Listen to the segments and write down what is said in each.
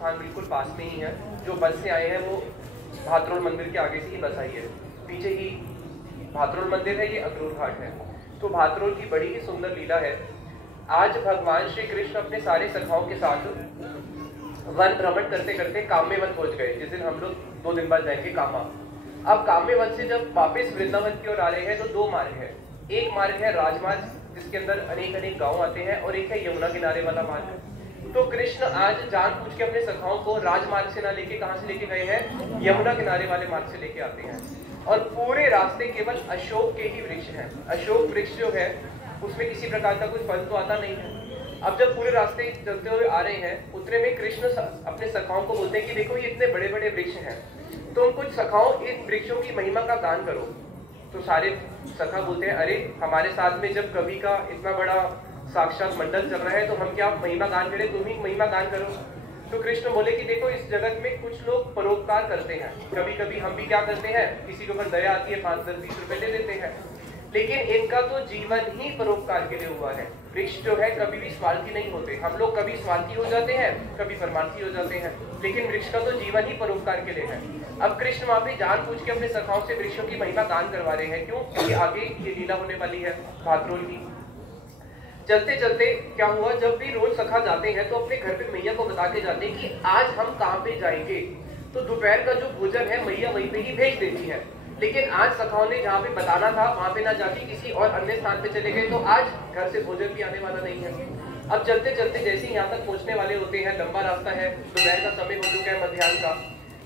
स्थान बिल्कुल पास में ही है। जो बस से आए हैं वो भातरोल मंदिर के आगे से ही बस आई है, पीछे ही भातरोल मंदिर है, ये अक्रूर घाट है। तो भातरोल की बड़ी ही सुंदर लीला है। आज भगवान श्री कृष्ण अपने सारे सखाओं के साथ वन भ्रमण करते करते काम्य वन पहुंच गए, जिस दिन हम लोग 2 दिन बाद जाएंगे कामा। अब काम्य वन से जब वापस वृंदावन की ओर आ रहे हैं तो 2 मार्ग है। एक मार्ग है राजमार्ग, जिसके अंदर अनेक गांव आते हैं, और एक है यमुना किनारे वाला मार्ग। तो कृष्ण आज जानबूझ के अपने सखाओं को राजमार्ग से ना लेके कहां से लेके गए हैं, यमुना किनारे वाले मार्ग से लेके आते हैं। और पूरे रास्ते केवल अशोक के ही वृक्ष हैं। अशोक वृक्ष जो है उसमें किसी प्रकार का कोई फल तो आता नहीं है। अब जब पूरे रास्ते चलते हुए आ रहे हैं, उतने में कृष्ण अपने सखाओं को बोलते हैं कि देखो ये इतने बड़े बड़े वृक्ष हैं, तुम कुछ सखाओं इन वृक्षों की महिमा का गान करो। तो सारे सखा बोलते हैं अरे हमारे साथ में जब कवि का इतना बड़ा साक्षात मंडल चल रहा है तो हम क्या महिमा गान करें, तुम ही महिमा गान करो। तो कृष्ण बोले कि देखो इस जगत में कुछ लोग परोपकार करते हैं, कभी कभी हम भी क्या करते हैं, किसी के ऊपर दया आती है 5, 10, 20 रुपए दे देते हैं, लेकिन इनका तो जीवन ही परोपकार के लिए हुआ है। वृक्ष जो है कभी भी स्वार्थी नहीं होते। हम लोग कभी स्वार्थी हो जाते हैं, कभी परमार्थी हो जाते हैं, लेकिन वृक्ष का तो जीवन ही परोपकार के लिए है। अब कृष्ण वहां पे जानबूझ के अपने सखाओं से वृक्षों की महिमा गान करवा रहे हैं। क्यों? क्योंकि आगे ये लीला होने वाली है भातरोल की। चलते चलते क्या हुआ, जब भी रोज सखा जाते हैं तो अपने घर पे मैया को बता के जाते हैं कि आज हम कहाँ पे जाएंगे। तो दोपहर का जो भोजन है मैया वहीं पे ही भेज देती है। लेकिन आज सखाओं ने जहाँ पे बताना था वहां पे ना जाके किसी और अन्य स्थान पे चले गए, तो आज घर से भोजन भी आने वाला नहीं है। अब चलते चलते जैसे ही यहाँ तक पहुंचने वाले होते हैं, लंबा रास्ता है, दोपहर का समय हो चुका है, मध्याह्न का,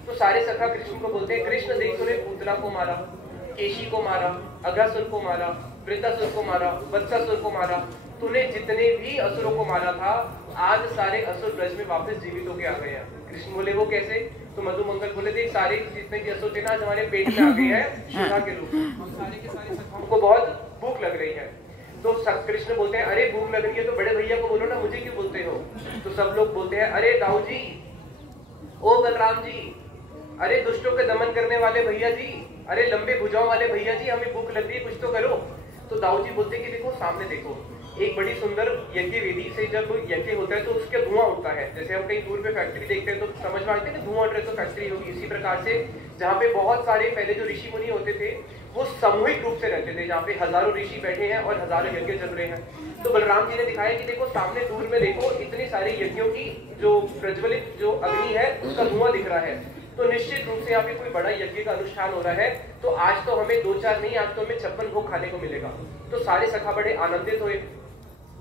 तो सारे सखा कृष्ण को बोलते हैं कृष्ण देख तूने पूतना को मारा, केशी को मारा, अघासुर को मारा, वृत्तासुर को मारा, वत्सासुर को मारा, तूने जितने भी असुरों को मारा था आज सारे असुर ब्रज में वापस जीवित होके आ गए हैं। कृष्ण बोले वो कैसे? तो मधु मंगल बोले देख सारे जितने भी असुर थे ना आज हमारे पेट में आ गए हैं शिखा के रूप में, सारे के सारे सखाओं को बहुत भूख लग रही है। तो कृष्ण बोलते हैं अरे भूख लग रही है तो बड़े भैया को बोलो ना, मुझे क्यों बोलते हो? तो सब लोग बोलते हैं अरे दाऊ जी, ओ बलराम जी, अरे दुष्टों के दमन करने वाले भैया जी, अरे लंबे भुजाओं वाले भैया जी, हमें भूख लग रही है, कुछ तो करो। तो दाऊ जी बोलते कि देखो सामने देखो, एक बड़ी सुंदर यज्ञ वेदी से जब यज्ञ होता है तो उसके धुआं उठता है। जैसे हम कहीं दूर पे फैक्ट्री देखते हैं तो समझ में आते हैं कि धुआं उठ रहा है तो फैक्ट्री होगी। इसी प्रकार से जहाँ पे बहुत सारे पहले जो ऋषि मुनि होते थे वो सामूहिक रूप से रहते थे, जहाँ पे हजारों ऋषि बैठे हैं और हजारों यज्ञ चल रहे हैं। तो बलराम जी ने दिखाया कि देखो सामने दूर में देखो इतने सारे यज्ञों की जो प्रज्वलित जो अग्नि है उसका धुआं दिख रहा है। तो निश्चित रूप से यहाँ पे कोई बड़ा यज्ञ का अनुष्ठान हो रहा है। तो आज तो हमें 2-4 नहीं, आज तो हमें 56 भोग खाने को मिलेगा। तो सारे सखा बड़े आनंदित हुए।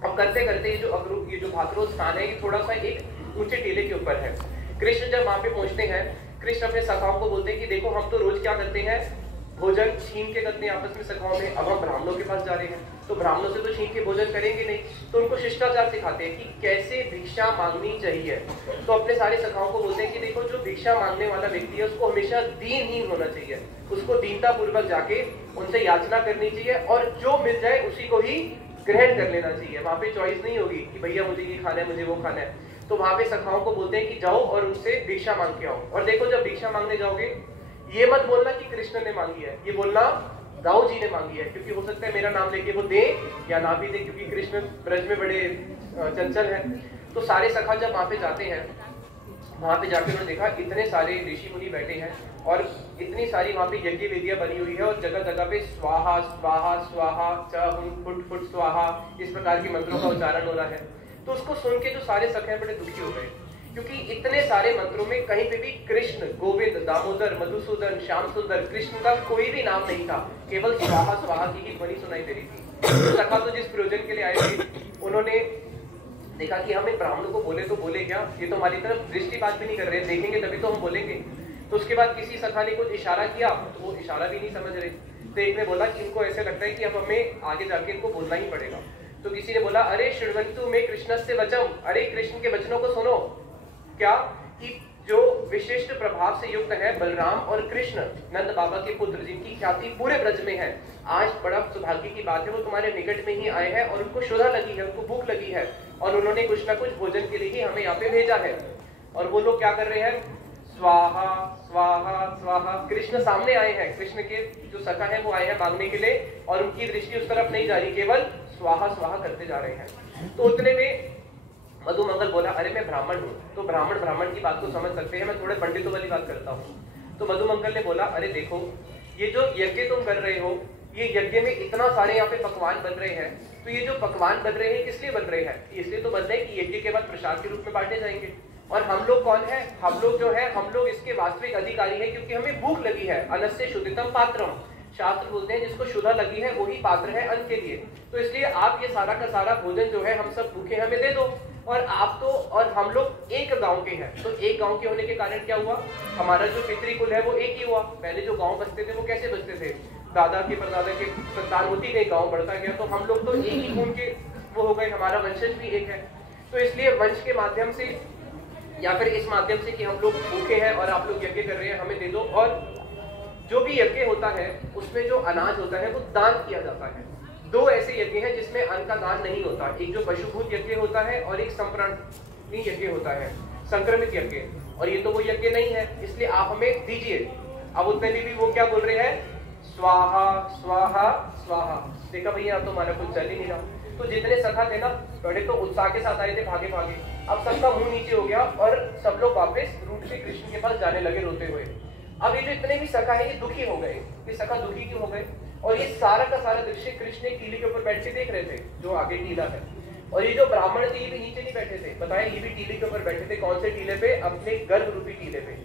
अब करते करते ये जो भातरोल स्थान है ये थोड़ा सा एक ऊंचे टीले के ऊपर है। कृष्ण जब वहां पे पहुंचते हैं, कृष्ण अपने सखाओं को बोलते हैं कि देखो हम तो रोज क्या करते हैं, भोजन छीन के करते हैं आपस में सखाओं में। अब हम ब्राह्मणों के पास जा रहे हैं तो ब्राह्मणों से तो छीन के भोजन करेंगे नहीं, तो उनको शिष्टाचार सिखाते हैं कि कैसे भिक्षा मांगनी चाहिए। तो अपने सारे सखाओं को बोलते हैं कि देखो जो भिक्षा मांगने वाला व्यक्ति है उसको हमेशा दीनहीन होना चाहिए, उसको दीनता पूर्वक जाके उनसे याचना करनी चाहिए और जो मिल जाए उसी को ही ग्रहण कर लेना चाहिए। वहां पे चॉइस नहीं होगी कि भैया मुझे ये खाना है मुझे वो खाना है। तो वहां पे सखाओं को बोलते हैं कि जाओ और उनसे भिक्षा मांग के आओ। और देखो जब भिक्षा मांगने जाओगे ये मत बोलना कि कृष्ण ने मांगी है, ये बोलना दाऊ जी ने मांगी है, क्योंकि हो सकता है मेरा नाम लेके वो दे या ना भी दे, क्योंकि कृष्ण ब्रज में बड़े चंचल है। तो सारे सखा जब वहां पे जाते हैं, वहां पे जाके उन्होंने देखा इतने सारे ऋषि मुनि बैठे हैं और इतनी सारी वहां पे यज्ञ वेदियां बनी हुई है और जगह जगह पे स्वाहा स्वाहा स्वाहा फुट फुट स्वाहा इस प्रकार के मंत्रों का उच्चारण हो रहा है। तो उसको सुन के जो सारे सखे बड़े दुखी हो गए, क्योंकि इतने सारे मंत्रों में कहीं पे भी कृष्ण, गोविंद, दामोदर, मधुसूदन, श्याम सुंदर, कृष्ण का कोई भी नाम नहीं था, केवल स्वाहा स्वाहा की ही ध्वनि सुनाई दे रही थी। सखा तो जिस प्रयोजन के लिए आए थे उन्होंने देखा कि हमें ब्राह्मणों को बोले तो बोले क्या, ये तो हमारी तरफ दृष्टिपात भी नहीं कर रहे, देखेंगे तभी तो हम बोलेंगे। तो उसके बाद किसी सखा ने कुछ इशारा किया तो वो इशारा भी नहीं समझ रहे। तो एक ने बोला कि इनको ऐसे लगता है कि अब हमें आगे जाके इनको बोलना ही पड़ेगा। तो किसी ने बोला अरे शृण्वन्तु मे कृष्णस्य वचम, अरे कृष्ण के वचनों को सुनो। क्या कि जो विशिष्ट प्रभाव से युक्त है बलराम और कृष्ण, नंद बाबा के पुत्र जिनकी ख्याति पूरे ब्रज में है, आज बड़ा सौभाग्य की बात है वो तुम्हारे निकट में ही आए हैं और उनको क्षुधा लगी है, उनको भूख लगी है और उन्होंने कुछ ना कुछ भोजन के लिए ही हमें यहाँ पे भेजा है। और वो लोग क्या कर रहे हैं, स्वाहा स्वाहा स्वाहा। कृष्ण सामने आए हैं, कृष्ण के जो सखा है वो आए हैं मांगने के लिए और उनकी दृष्टि उस तरफ नहीं जा रही, केवल स्वाहा स्वाहा करते जा रहे हैं। तो उतने में मधुमंगल बोला अरे मैं ब्राह्मण हूँ, तो ब्राह्मण की बात को समझ सकते हैं, मैं थोड़े पंडितों वाली बात करता हूँ। तो मधुमंगल ने बोला अरे देखो ये जो यज्ञ तुम कर रहे हो, ये यज्ञ में इतना सारे यहाँ पे पकवान बन रहे हैं, तो ये जो पकवान बन रहे हैं किस लिए बन रहे हैं? इसलिए तो बन रहे हैं कि यज्ञ के बाद प्रसाद के रूप में बांटे जाएंगे। और हम लोग कौन है? हम लोग जो है, हम लोग इसके वास्तविक अधिकारी हैं, क्योंकि हमें भूख लगी है। अनस्य शुद्धितम पात्रम, शास्त्र बोलते हैं जिसको शुद्धा लगी है वही पात्र है अन्न के लिए। तो इसलिए आप ये सारा का सारा भोजन जो है हम सब भूखे हमें दे दो। और आप तो और हम लोग एक गांव के हैं, तो एक गांव के होने के कारण क्या हुआ, हमारा जो पितृकुल है वो एक ही हुआ। पहले जो गांव बसते थे वो कैसे बसते थे, दादा के परदादा के संतान होती गई, गांव बढ़ता गया, तो हम लोग तो एक ही खून के वो हो गए, हमारा वंशज भी एक है। तो इसलिए वंश के माध्यम से या फिर इस माध्यम से कि हम लोग भूखे हैं और आप लोग यज्ञ कर रहे हैं, हमें दे दो। और जो भी यज्ञ होता है उसमें जो अनाज होता है वो दान किया जाता है। दो ऐसे यज्ञ हैं जिसमें अन्न का दान नहीं होता, एक जो पशुभूत यज्ञ होता है और एक संप्राणी यज्ञ होता है, संक्रमित यज्ञ। और ये तो वो यज्ञ नहीं है, इसलिए आप हमें दीजिए। अब उतने भी वो क्या बोल रहे हैं, स्वाहा स्वाहा स्वाहा। देखा भैया तो हमारा कुछ चल ही नहीं रहा। तो जितने सखा थे ना, बड़े तो उत्साह के साथ आए थे भागे भागे, अब सबका मुंह नीचे हो गया और सब लोग वापस रूट से कृष्ण के पास जाने लगे रोते हुए। अब ये जो इतने भी सखा है ये दुखी हो गए। ये सखा दुखी क्यों हो गए? और ये सारा का सारा दृश्य कृष्ण एक टीले के ऊपर बैठ के देख रहे थे, जो आगे टीला है। और ये जो ब्राह्मण थे ये भी नीचे नहीं बैठे थे, बताए ये भी टीले के ऊपर बैठे थे। कौन से टीले पे? अपने गर्भ रूपी टीले पे।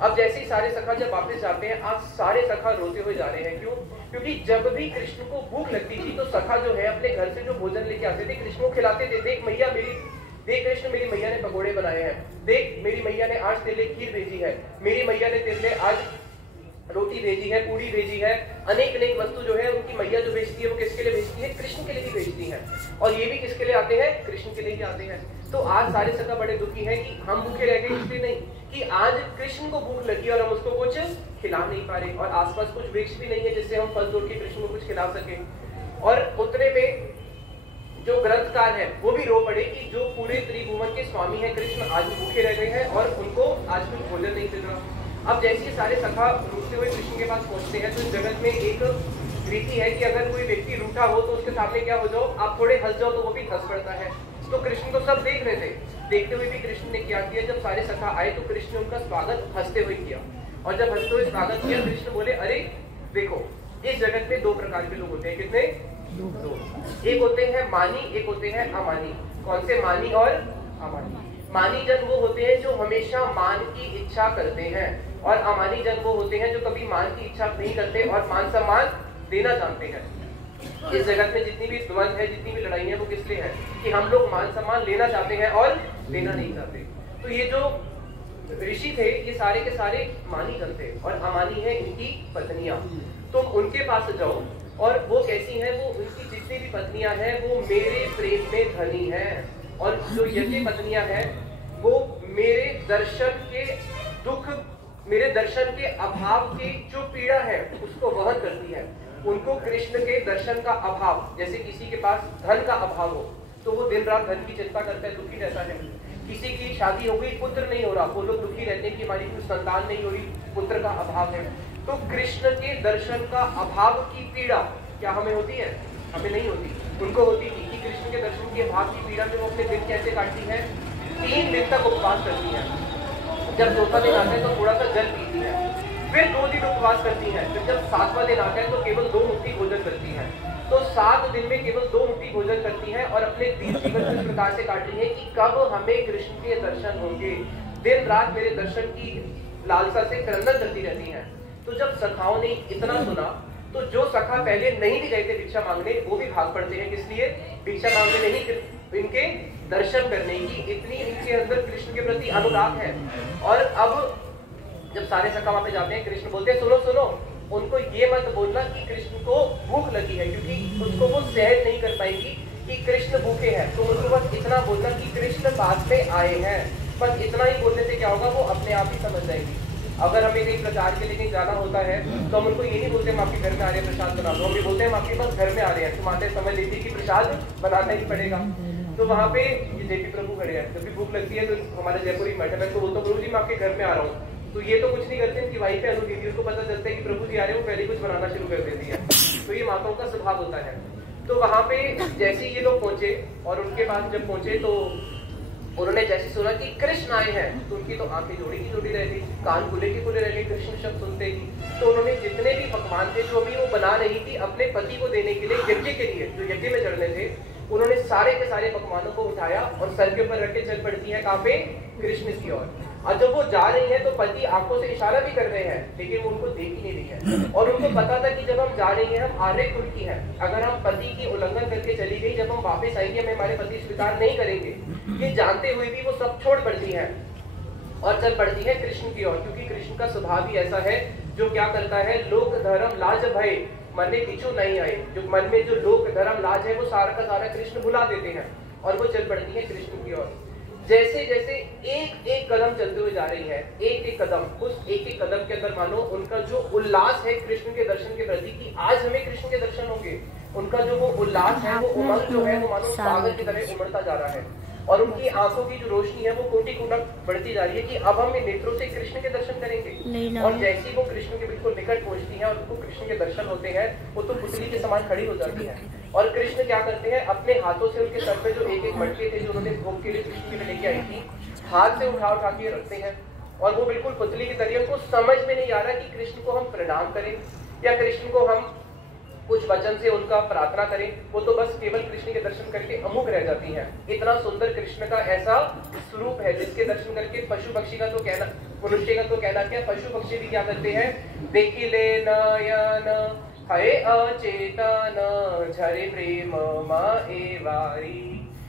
अब जैसे ही सारे सखा जब वापस जाते हैं, आज सारे सखा रोते हुए जा रहे हैं। क्यों? क्योंकि जब भी कृष्ण को भूख लगती थी तो सखा जो है अपने घर से जो भोजन लेके आते थे कृष्ण को खिलाते थे। देख मैया मेरी, देख कृष्ण मेरी मैया ने पकोड़े बनाए हैं, देख मेरी मैया ने आज तेरे लिए खीर भेजी है, मेरी मैया ने तेरे लिए आज रोटी भेजी है, पूड़ी भेजी है। अनेक अनेक वस्तु जो है उनकी मैया जो भेजती है वो किसके लिए भेजती है? कृष्ण के लिए भी भेजती है। और ये भी किसके लिए आते हैं? कृष्ण के लिए ही आते हैं। तो आज सारे सखा बड़े दुखी हैं कि हम भूखे रह गए, इसलिए नहीं कि आज कृष्ण को भूख लगी और हम उसको कुछ खिला नहीं पा रहे, और आसपास कुछ वृक्ष भी नहीं है जिससे हम फल तोड़ के कृष्ण को कुछ खिला सके। और उतने में जो ग्रंथकार है वो भी रो पड़े कि जो पूरे त्रिभुवन के स्वामी है कृष्ण आज भूखे रह गए हैं और उनको आज कुछ भोजन नहीं मिल रहा। अब जैसे ही सारे सखा रूठते हुए कृष्ण के पास पहुंचते हैं, तो इस जगत में एक रीति है कि अगर कोई व्यक्ति रूठा हो तो उसके सामने क्या हो जाओ, आप थोड़े हंस जाओ तो वो भी हंस पड़ता है। तो कृष्ण को सब देख रहे थे, देखते हुए भी कृष्ण ने क्या किया, जब सारे सखा आए तो कृष्ण ने उनका स्वागत हंसते हुए किया। और जब हंसते हुए स्वागत किया, कृष्ण बोले अरे देखो इस जगत में दो प्रकार के लोग होते हैं। कितने? दो। एक होते हैं मानी, एक होते हैं अमानी। कौन से? मानी और अमानी। मानी जन वो होते हैं जो हमेशा मान की इच्छा करते हैं, और अमानी जन वो होते हैं जो कभी मान की इच्छा नहीं करते और मान सम्मान देना जानते हैं। इस जगत में जितनी भी द्वंद है, जितनी भी लड़ाई है, वो किस लिए है कि हम लोग मान सम्मान लेना चाहते हैं और देना नहीं चाहते। तो ये जो ऋषि थे ये सारे के सारे मानी जन थे, और अमानी है इनकी पत्नियां। तुम उनके पास जाओ, और वो कैसी हैं? वो उनकी जितनी भी पत्नियां हैं वो मेरे प्रेम में धनी हैं, और जो यज्ञ पत्नियां हैं वो मेरे दर्शन के दुख, मेरे दर्शन के अभाव की जो पीड़ा है उसको वहन करती है। उनको कृष्ण के दर्शन का अभाव, जैसे किसी के पास धन का अभाव हो तो वो दिन रात धन की चिंता करता है, दुखी रहता है। किसी की शादी हो गई, पुत्र नहीं हो रहा, वो लोग दुखी रहते हैं कि हमारी कोई संतान नहीं हो रही, पुत्र का अभाव है। तो कृष्ण के दर्शन का अभाव की पीड़ा क्या हमें होती है? हमें नहीं होती, उनको होती थी कि कृष्ण के दर्शन के अभाव की पीड़ा में वो अपने दिन कैसे काटती है? 3 दिन तक उपवास करती है। जब 4वां दिन आता है तो थोड़ा सा जल पीती है, फिर 2 दिन उपवास करती है, फिर जब 7वां दिन आता है तो केवल 2 मुट्ठी भोजन करती है। तो 7 दिन में केवल 2 मुट्ठी भोजन करती है और अपने जीवन इस प्रकार से काट रही है कि कब हमें कृष्ण के दर्शन होंगे। दिन रात मेरे दर्शन की लालसा से क्रंदन करती रहती है। तो जब सखाओं ने इतना सुना तो जो सखा पहले नहीं भी गए थे भिक्षा मांगने, वो भी भाग पड़ते हैं। किस लिए? भिक्षा मांगने नहीं, इनके दर्शन करने की इतनी इनके अंदर कृष्ण के प्रति अनुराग है। और अब जब सारे सखा वहां पे जाते हैं, कृष्ण बोलते हैं सुनो सुनो, उनको ये मत बोलना कि कृष्ण को भूख लगी है, क्योंकि उसको वो सहन नहीं कर पाएगी कि कृष्ण भूखे हैं। तो उनको बस इतना बोलना कि कृष्ण पास में आए हैं। बस इतना ही बोलने से क्या होगा, वो अपने आप ही समझ जाएगी। अगर हमें कहीं प्रचार के लिए कहीं जाना होता है तो हम उनको ये नहीं बोलते हम आपके घर में आ रहे हैं प्रसाद बना दो, हम ये बोलते हैं हम आपके पास घर में आ रहे हैं, तो माते समझ लेती है कि प्रसाद बनाना ही पड़ेगा। तो वहाँ पे ये जेपी प्रभु खड़े हैं, जब भी भूख लगती है तो हमारे जयपुरी मठ है, तो बोलता हूँ प्रभु जी मैं आपके घर में आ रहा हूँ। तो ये तो कुछ नहीं करते, इनकी वाइफ है अनुदीदी, उसको पता चलता है कि प्रभु जी आ रहे हैं, वो पहले कुछ बनाना शुरू कर देती है। तो ये माताओं का स्वभाव होता है। तो वहाँ पे जैसे ही ये लोग पहुंचे और उनके पास जब पहुंचे तो उन्होंने जैसे सुना कि कृष्ण आए हैं तो उनकी तो आंखें जोड़ी की जोड़ी रह गई, कान खुले के खुले रह गए कृष्ण शब्द सुनते ही। तो उन्होंने जितने भी पकवान थे जो अभी वो बना रही थी अपने पति को देने के लिए, यज्ञ के लिए, जो यज्ञ में चढ़ने थे, उन्होंने सारे के सारे पकवानों को उठाया और सर के ऊपर रख के चल पड़ती है कहाँ पे? कृष्ण की ओर। और जब वो जा रही है तो पति आंखों से इशारा भी कर रहे हैं, लेकिन वो उनको देख ही नहीं रही है। और उनको पता था कि जब हम जा रही हैं हम आर्य कुल की हैं, अगर हम पति की उल्लंघन करके चली गई, जब हम वापस आएंगे हमें हमारे पति स्वीकार नहीं करेंगे। ये जानते हुए भी वो सब छोड़ पड़ती है और चल पड़ती है कृष्ण की ओर, क्योंकि कृष्ण का स्वभाव ही ऐसा है जो क्या करता है, लोक धर्म लाज भय मन में किचु नहीं आए। जो मन में जो लोक धर्म लाज है वो सारा का सारा कृष्ण भुला देते हैं और वो चल पड़ती है कृष्ण की ओर। जैसे जैसे एक एक कदम चलते हुए जा रही है, एक एक कदम, उस एक एक कदम के अंदर मानो उनका जो उल्लास है कृष्ण के दर्शन के प्रति कि आज हमें कृष्ण के दर्शन होंगे, उनका जो वो उल्लास है, वो उमंग जो है वो मानो सागर की तरह उमड़ता जा रहा है। और उनकी आंखों की जो रोशनी है वो कोटि गुना बढ़ती जा रही है कि अब हम नेत्रों से कृष्ण के दर्शन करेंगे। और जैसे ही वो कृष्ण के बिल्कुल निकट पहुंचती है और उनको कृष्ण के दर्शन होते हैं, वो तो पुतली के समान खड़ी हो जाती है। और कृष्ण क्या करते हैं, अपने हाथों से उनके सर पे जो एक एक मटके थे जो उन्होंने भोग के लिए कृष्ण के लिए लेके आई थी, हाथ से उठा उठा के रखते हैं। और वो बिल्कुल पुतली की तरह, उनको समझ में नहीं आ रहा कि कृष्ण को हम प्रणाम करें या कृष्ण को हम कुछ वचन से उनका प्रार्थना करें। वो तो बस केवल कृष्ण के दर्शन करके अमुक रह जाती हैं। इतना सुंदर कृष्ण का ऐसा स्वरूप है जिसके दर्शन करके पशु पक्षी का तो कहना, मनुष्य का तो कहना क्या, पशु पक्षी भी क्या करते हैं, देखिले नयन हय अचेतन झरे प्रेम माएवारी।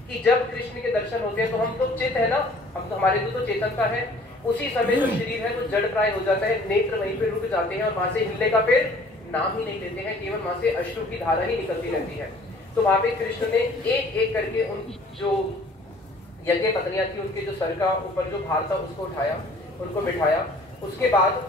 कि जब कृष्ण के दर्शन होते हैं तो हम तो चित है ना, हम तो हमारे तो चेतनता है, उसी समय जो शरीर है वो जड़ प्राय हो जाता है, नेत्र वहीं पे रुक जाते हैं और वहां से हिलने का फिर नाम ही नहीं लेते हैं, केवल वहां से अश्रु की धारा ही निकलती रहती है। तो वहां पे कृष्ण ने एक एक करके उन जो यज्ञ पत्नियां थी उनके जो सर का ऊपर जो भार था उसको उठाया, उनको बिठाया। उसके बाद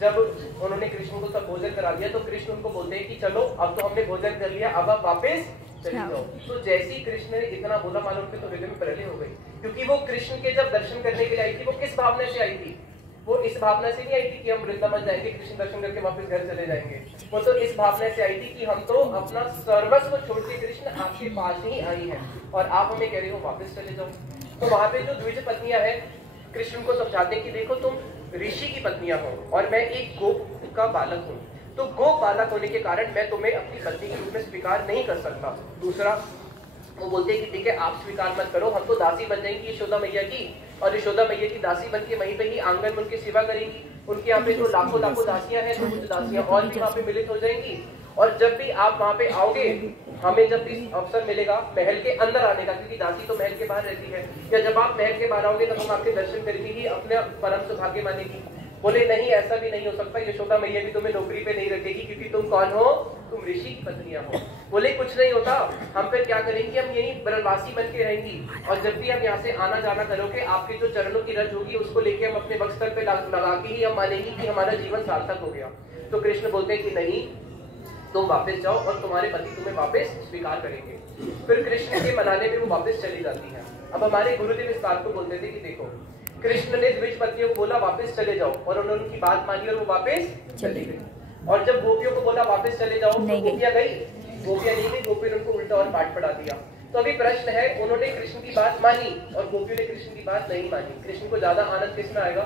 जब उन्होंने कृष्ण को सब भोजन करा दिया तो कृष्ण उनको बोलते हैं कि चलो अब तो हमने भोजन कर लिया, अब आप वापस चली जाओ। तो जैसे ही कृष्ण ने इतना बोला मानो उनके तो हृदय में प्रलय हो गई, क्योंकि वो कृष्ण के जब दर्शन करने के लिए आई थी वो किस भावना से आई थी, वो इस भावना से नहीं आई थी कि हम वृंदावन जाएंगे कृष्ण दर्शन करके वापस घर चले जाएंगे। वो तो इस भावना से आई थी कि हम तो अपना सर्वस्व छोड़ के कृष्ण आपके पास ही आई है और आप हमें कह रहे हो वापस चले जाओ। तो वहां पे जो द्विज पत्नियां हैं कृष्ण को समझाते कि देखो तुम ऋषि की पत्नियां हो और मैं एक गोप का बालक हूँ, तो गोप बालक होने के कारण मैं तुम्हें अपनी पत्नी के रूप में स्वीकार नहीं कर सकता। दूसरा वो बोलते हैं कि ठीक है आप स्वीकार मत करो, हम तो दासी बन जाएंगी यशोदा मैया की, और यशोदा मैया की दासी बन के वहीं पे ही आंगन में उनकी सेवा करेंगी। उनके यहाँ पे तो लाखों लाखों दासियां हैं, तो कुछ दासियां और भी वहाँ पे मिलित हो जाएंगी। और जब भी आप वहाँ पे आओगे, हमें जब भी अवसर मिलेगा महल के अंदर आने का, क्योंकि दासी तो महल के बाहर रहती है, या जब आप महल के बाहर आओगे तब हम आपके दर्शन करके ही अपने परम सौभाग्य मानेगी। बोले नहीं ऐसा भी नहीं हो सकता, यशोदा मैया भी तुम्हें नौकरी पे नहीं रखेगी, क्योंकि तुम कौन हो, तुम ऋषि की पत्नियां हो। बोले कुछ नहीं होता, हम फिर क्या करेंगे, हम यही ब्रजवासी बन के रहेंगी और जब भी हम यहाँ से आना जाना करोगे आपके जो चरणों की रज होगी उसको लेके हम अपने वक्षस्थल पे लगा के ही हम मानेंगे कि हमारा जीवन सार्थक हो गया। तो कृष्ण बोलते हैं कि नहीं, तुम वापस जाओ और तुम्हारे पति तुम्हें वापस स्वीकार करेंगे। फिर कृष्ण के मनाने में वो वापस चली जाती है। अब हमारे गुरुदेव इस बात को बोलते थे कि देखो कृष्ण ने द्विज पत्नियों को बोला वापस चले जाओ और उन्होंने उनकी बात मानी और वो वापस चली गई। और जब गोपियों को बोला वापस चले जाओ तो गोपियां गई, गोपियां नहीं गई, गोपियों ने उनको उल्टा और पाठ पढ़ा दिया। तो अभी प्रश्न है, उन्होंने कृष्ण की बात मानी और गोपियों ने कृष्ण की बात नहीं मानी। कृष्ण को ज्यादा आनंद किसमें आएगा,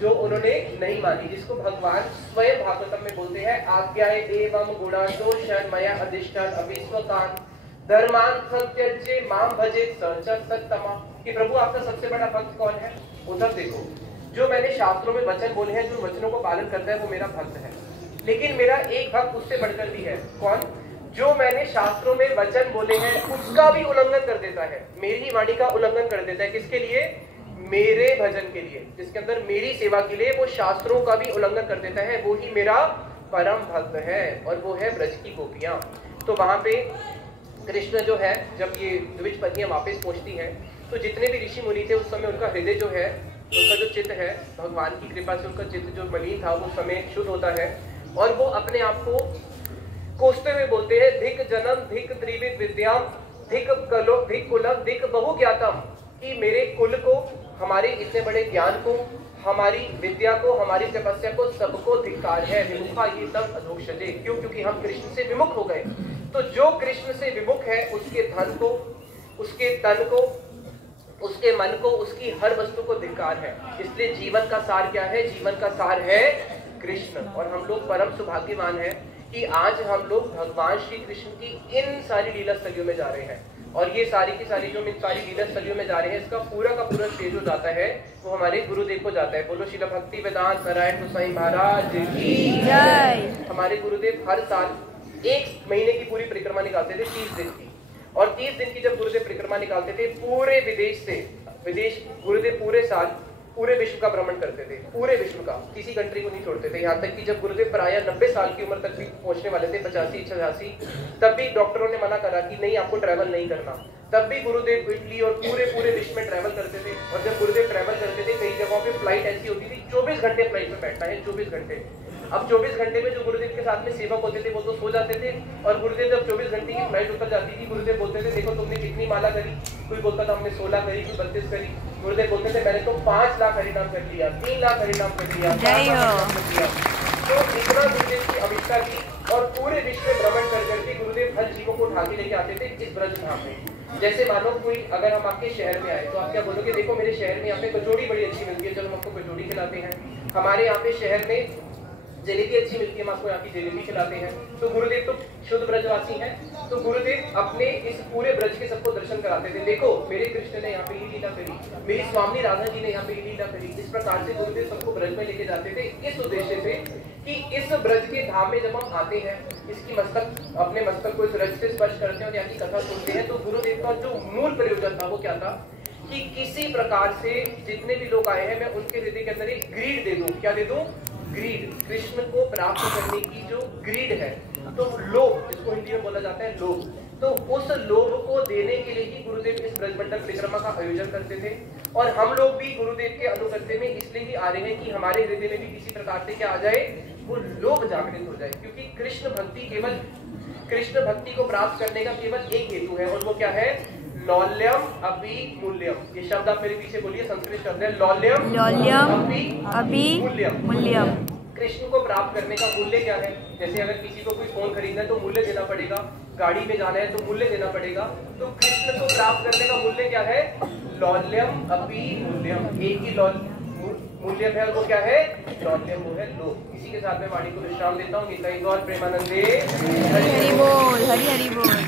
जो उन्होंने नहीं मानी, जिसको भगवान स्वयं भागवतम में बोलते हैं आज्ञाए एवं गुणादोषण मया अधिष्ठान अविस्वकान धर्मान सत्यज्य माम भजेत सच सत्तमा। कि प्रभु आपका सबसे बड़ा भक्त कौन है, उधर देखो जो मैंने शास्त्रों में वचन बोले हैं, जो वचनों को पालन करता है वो मेरा भक्त है। लेकिन मेरा एक भक्त उससे बढ़कर भी है, कौन, जो मैंने शास्त्रों में वचन बोले हैं उसका भी उल्लंघन कर देता है, मेरी ही वाणी का उल्लंघन कर देता है। किसके लिए, मेरे भजन के लिए, जिसके अंदर मेरी सेवा के लिए वो शास्त्रों का भी उल्लंघन कर देता है, वो ही मेरा परम भक्त है और वो है ब्रज की गोपियां। तो वहां पे कृष्ण जो है, जब ये द्विज पत्नियां वापस पहुंचती हैं तो जितने भी ऋषि मुनि थे उस समय उनका हृदय जो है, उनका जो चित्त है, भगवान की कृपा से उनका चित्त जो मलिन था वो समय शुद्ध होता है और वो अपने आप को कोसते हुए बोलते हैं धिक जन्म धिक त्रिविध विद्याम धिक कलो धिक कुलम धिक बहु ज्ञातम। कि मेरे कुल को, हमारे इतने बड़े ज्ञान को, हमारी विद्या को, हमारी तपस्या को, सबको धिक्कार है। विमुखा ये तब अधोक्षजे, क्यों, क्योंकि हम कृष्ण से विमुख हो गए। तो जो कृष्ण से विमुख है उसके धन को, उसके तन को, उसके मन को, उसकी हर वस्तु को धिक्कार है। इसलिए जीवन का सार क्या है? जीवन का सार है कृष्ण। और हम लोग परम सौभाग्यवान हैं कि आज हम लोग भगवान श्री कृष्ण की इन सारी लीला स्थलियों में जा रहे हैं। और ये सारी की सारी जो इन सारी लीला स्थलियों में जा रहे हैं, इसका पूरा का पूरा श्रेय जो जाता है वो हमारे गुरुदेव को जाता है। बोलो श्रील भक्ति वेदांत नारायण गोसाई महाराज की जय। हमारे गुरुदेव हर साल 1 महीने की पूरी परिक्रमा निकालते थे, 30 दिन की। और 30 दिन की जब गुरुदेव परिक्रमा निकालते थे, पूरे विदेश गुरुदेव पूरे साल पूरे विश्व का भ्रमण करते थे, पूरे विश्व का, किसी कंट्री को नहीं छोड़ते थे। यहाँ तक कि जब गुरुदेव प्राय 90 साल की उम्र तक भी पहुंचने वाले थे, 85-86, तब भी डॉक्टरों ने मना करा कि नहीं, आपको ट्रैवल नहीं करना। तब भी गुरुदेव इटली और पूरे विश्व में ट्रैवल करते थे। और जब गुरुदेव ट्रैवल करते थे, कई जगहों पे फ्लाइट ऐसी होती थी 24 घंटे फ्लाइट में बैठना है, 24 घंटे। अब 24 घंटे में जो गुरुदेव के साथ में सेवक होते थे वो तो सो जाते थे, और गुरुदेव जब 24 घंटे की फ्लाइट उतर जाती थी, गुरुदेव बोलते थे देखो तुमने कितनी माला करी। कोई बोलता था हमने 16 करी, कोई 32 करी। गुरुदेव बोलते थे मैंने तो 5 लाख हरिनाम कर लिया, 3 लाख हरिनाम कर लिया, 4 लाख हरिनाम कर लिया। तो इतना गुरुदेव की अविष्टा की, और पूरे विश्व में भ्रमण कर करके गुरुदेव हर जीवों को उठा के लेके आते थे इस ब्रज धाम में। जैसे मानो कोई, अगर हम आपके शहर में आए तो आप क्या बोलोगे? देखो मेरे शहर में यहाँ पे कचौड़ी बड़ी अच्छी मिलती है, चलो हम आपको कचौड़ी खिलाते हैं। हमारे यहाँ पे शहर में जलेबी अच्छी मिलती है, हम आपको यहाँ की जलेबी खिलाते हैं। तो गुरुदेव तो शुद्ध ब्रजवासी हैं, तो गुरुदेव अपने इस पूरे ब्रज के सबको दर्शन कराते थे। देखो मेरे कृष्ण ने यहाँ पे ये लीला करी, मेरी स्वामी राधा जी ने यहाँ पे ये लीला करी। इस प्रकार से गुरुदेव सबको ब्रज में लेके जाते थे, इस उद्देश्य से कि इस ब्रज के धाम में जब हम आते हैं, इसकी मस्तक, अपने मस्तक को इस रज से स्पर्श करते हैं और यहाँ की कथा सुनते हैं, तो गुरुदेव का जो मूल प्रयोजन था वो क्या था कि किसी प्रकार से जितने भी लोग आए हैं, मैं उनके हृदय के अंदर एक ग्रीड दे दूं। क्या दे दूं? ग्रीड। कृष्ण को प्राप्त करने की जो ग्रीड है, तो लोभ, जिसको हिंदी में बोला जाता है लोभ, तो उस लोभ को देने के लिए ही गुरुदेव इस ब्रजमंडल परिक्रमा का आयोजन करते थे। और हम लोग भी गुरुदेव के अनुगत्य में इसलिए ही आ रहे हैं कि हमारे हृदय में भी किसी प्रकार से क्या आ जाए, वो लोभ जागृत हो जाए। क्योंकि कृष्ण भक्ति को प्राप्त करने का केवल एक हेतु है, और वो क्या है? लौल्यम अभी मूल्यम। ये शब्द आप मेरे पीछे बोलिए, संस्कृत शब्द है लौल्यम अभी मूल्यम। कृष्ण को प्राप्त करने का मूल्य क्या है? जैसे अगर किसी को कोई फोन खरीदना है तो मूल्य देना पड़ेगा, गाड़ी में जाना है तो मूल्य देना पड़ेगा। तो कृष्ण को प्राप्त करने का मूल्य क्या है? लौल्यम अभी मूल्यम। एक ही मूल्य है, वो क्या है? लौल्यम, वो है लोभ। इसी के साथ मैं वाणी को विश्राम देता हूँ। गीता गौर प्रेमानंदे हरि बोल, हरि हरि बोल।